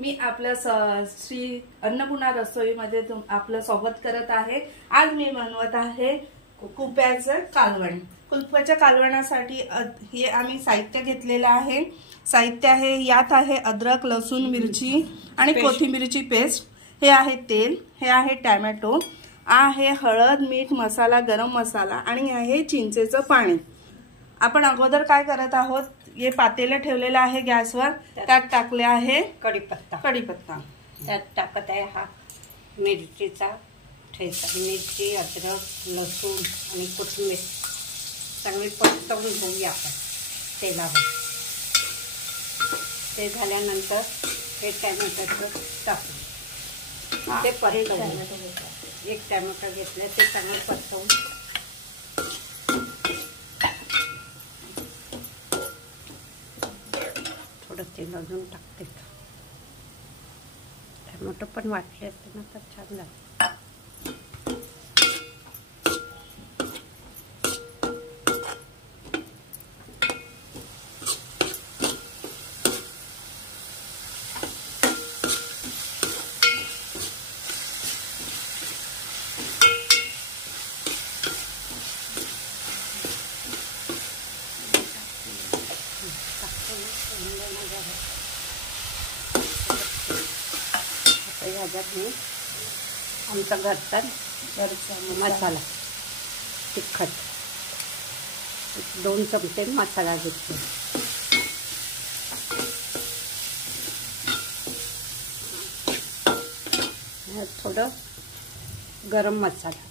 मी आपल्या श्री अन्नपूर्णा रसोईमध्ये आपलं स्वागत करत आहे। आज मी बनवत आहे कुप्याचं कालवण। कुप्याच्या कालवणासाठी हे आम्ही साहित्य घेतलेलं आहे। साहित्य आहे यात आहे अद्रक, लसूण, मिरची आणि कोथिंबीरची पेस्ट। हे आहे तेल, हे आहे टोमॅटो, आहे हळद, मीठ, मसाला, गरम मसाला आणि आहे चिंचेचं पाणी। आपण अगोदर काय करत आहोत, ये पातेले ठेवलेले आहे गॅसवर, त्यात टाकले आहे कढीपत्ता त्यात टाकत आहे हा मिरचीचा ठेचा। मिरची, अद्रक, लसूण आणि कोथिंबीर चांगली परतवून घेऊया आपण तेलावर। ते झाल्यानंतर हे टोमॅटोचं टाकू, ते परतवून एक टोमॅटो घेतले ते चांगलं परतवून थोडं तेल अजून टाकते। टोमॅटो पण वाटले असते ना तर छान झालं। ह्याच्यात मी आमचा घरचा मसाला तिखट 2 चमचे मसाला घेतला। थोडं गरम मसाला,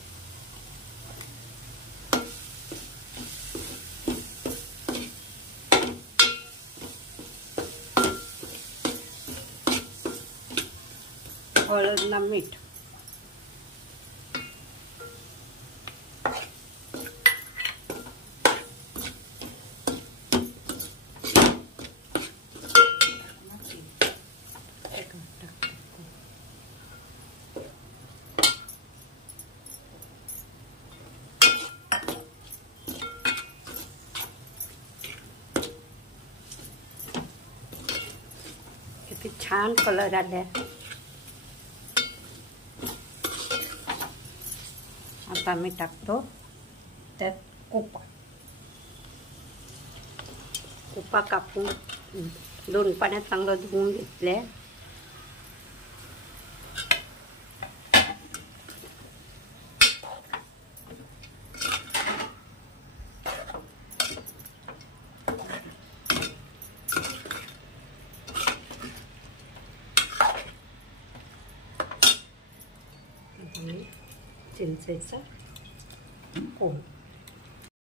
हळद ना मीठ, किती छान कलर आले। आता मी टाकतो त्यात कुपा कापून 2 पाण्यात चांगलं धुवून घेतले। चिंचेचा कोळ